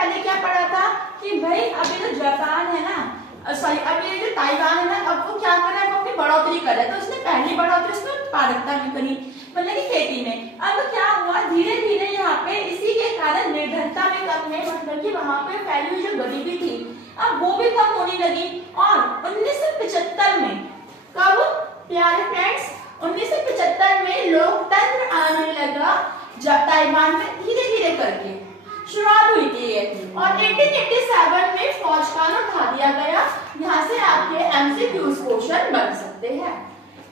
पहले क्या पढ़ा था कि भाई अभी जो जापान है ना, सॉरी अब ये जो ताइवान है ना, अब वो क्या कर रहा है, वो अपनी बढ़ोतरी कर रहा है। तो उसने पहली बढ़ोतरी उसने उत्पादकता में करी, मतलब कि खेती में। अब क्या हुआ, धीरे धीरे यहाँ पे इसी के कारण निर्धनता में कम है, मतलब कि वहां पे फैली हुई जो गरीबी थी अब वो भी कम होने लगी। और 1975 में, कब प्यारे फ्रेंड्स, 1975 में लोकतंत्र आने लगा ताइवान में, धीरे धीरे करके शुरुआत हुई थी ये। और 1887 में फौज कानून उठा दिया गया, यहाँ से आपके एमसीक्यूज क्वेश्चन बन सकते हैं,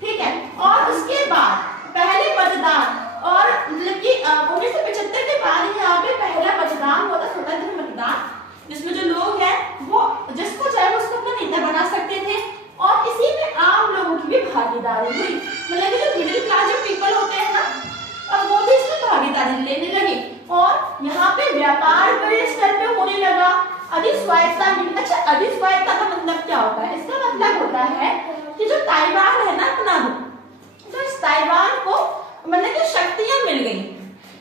ठीक है। और उसके बाद पहले मतदान, और मतलब कि 1975 के बाद यहाँ पे पहला मतदान हुआ था, स्वतंत्र मतदान, जिसमें जो लोग हैं वो जिसको चाहे उसको अपना नेता बना सकते थे। और इसी में आम लोगों की भी भागीदारी हुई, मतलब कि जो मिडिल क्लास जो पीपल होते हैं ना, अब वो भी इसमें भागीदारी लेने लगे। और यहाँ पे व्यापार बड़े स्तर पे होने लगा, अधिस्वायत्ता मिली। अच्छा, अधिस्वायत्ता का मतलब क्या होता है? इसका मतलब होता है कि जो ताइवान है ना अपना, तो इस ताइवान को मतलब कि शक्तियां मिल गई।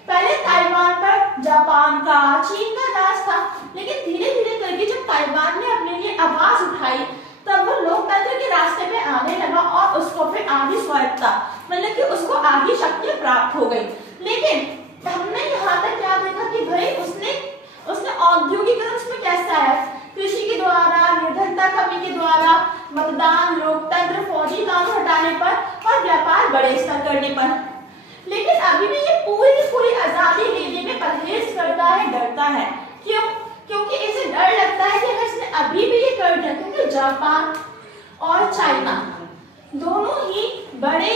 पहले ताइवान पर जापान का, चीन का राज था, लेकिन धीरे धीरे करके जब ताइवान ने अपने लिए आवाज उठाई तब वो लोकतंत्र के रास्ते पे आने लगा और उसको फिर आधी स्वायत्ता, मतलब कि उसको आधी शक्तियां प्राप्त हो गई। लेकिन हमने यहाँ तक क्या देखा कि भाई उसने औद्योगिकरण उसमें कैसे आया, कृषि के द्वारा, निर्धनता कमी के द्वारा, मतदान, लोकतंत्र, फौजी कानून हटाने पर और व्यापार बड़े स्तर करने पर। लेकिन अभी भी ये पूरी की पूरी आजादी लेने में परहेज करता है, डरता है। क्यों? क्योंकि इसे डर लगता है कि अगर इसने अभी भी ये कर दिया, क्योंकि जापान और चाइना दोनों ही बड़े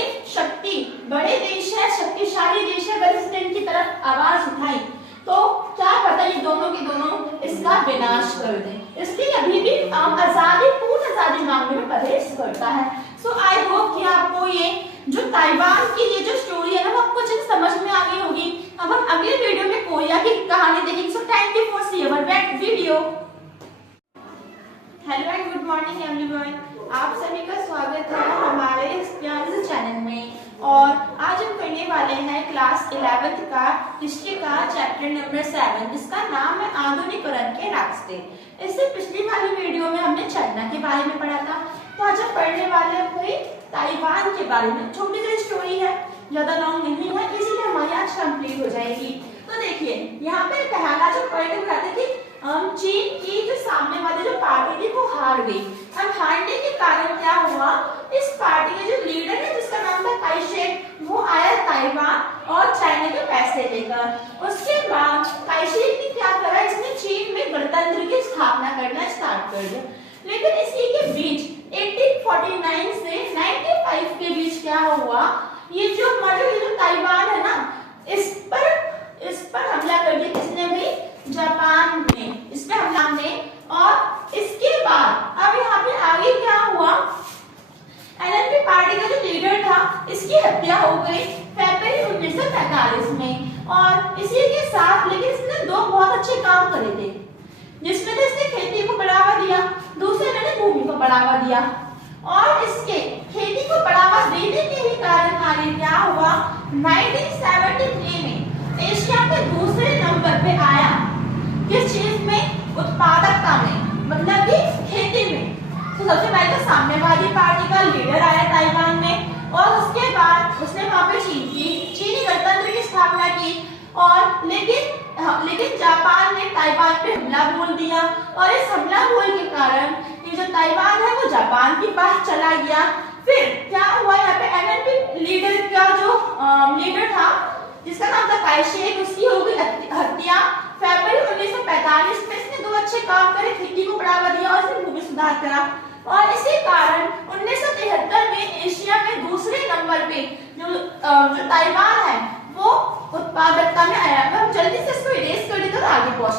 देश है, शक्तिशाली देश है। अगर इसने इनकी तरफ आवाज उठाई तो क्या पता ये दोनों के दोनों इसका विनाश कर दें। इसलिए अभी भी आजादी, पूर्ण आजादी मांगने में परहेज करता है। सो आई होप कि आपको ये जो ताइवान की ये जो स्टोरी है ना, वो आपको अच्छे से समझ में आ गई होगी। अब हम अगले वीडियो में कोरिया की कहानी देखेंगे। So thank you for see our video. Hello and good morning everyone, आप सभी का स्वागत है हमारे इस प्यारे से चैनल में। और आज हम करने वाले हैं क्लास 11th का हिस्ट्री का चैप्टर नंबर 7, जिसका नाम है आधुनिकीकरण के रास्ते। इससे पिछली वाली वीडियो में हमने चाइना के बारे में पढ़ा था, तो आज हम पढ़ने वाले हैं कोई ताइवान के बारे में। छोटी सी स्टोरी है, ज्यादा लॉन्ग नहीं है, इसीलिए हमारी आज कंप्लीट हो जाएगी। तो देखिए यहाँ पे पहला जो पॉइंट उठाते हैं कि चीन की जो सामने वाली जो पार्टी थी वो हार गई। अब हारने के कारण क्या हुआ, इस पार्टी के जो लीडर है जिसका नाम था काई शेक, वो आया ताइवान और चाइना के पैसे लेकर। उसके बाद काई शेक ने क्या करा, इसने चीन में गणतंत्र की स्थापना करना स्टार्ट कर दिया। लेकिन इसी के बीच 1849 से 95 के बीच क्या हुआ, ये जो ताइवान है ना, इस पर हमला कर दिया। किसने भाई? जापान ने इस पे हमला ने। और इसके बाद अब यहाँ पे आगे क्या हुआ, एनएलपी पार्टी का जो लीडर था इसकी हत्या हो गई फरवरी 1945 में। और इसी के साथ लेकिन इसने दो बहुत अच्छे काम करे थे, जिसमें से इसने खेती को बढ़ावा दिया, दूसरे ने भूमि को बढ़ावा दिया। और इसके खेती को बढ़ावा देने के ही कारण आगे क्या हुआ, 1973 में एशिया पे दूसरे नंबर पे आया। किस चीज में? उत्पादकता में, मतलब कि खेती में। तो सबसे पहले तो साम्यवादी पार्टी का लीडर आया ताइवान में, और उसके बाद उसने वहां पे चीनी गणतंत्र की स्थापना की। और लेकिन जापान ने ताइवान पे हमला बोल दिया, और इस हमला बोल के कारण ये जो ताइवान है वो जापान के पास चला गया। फिर क्या हुआ, यहाँ पे एनएलपी लीडर का जो लीडर था जिसका नाम था काई शेक, उसकी हो गई हत्या फरवरी 1945 में। इसने दो अच्छे काम करे, खेती को बढ़ावा दिया और इसने भूमि सुधार करा। और इसी कारण 1973 में एशिया में दूसरे नंबर पे जो ताइवान है वो उत्पादकता में आया। हम जल्दी से इसको इरेज कर देते तो आगे पहुंच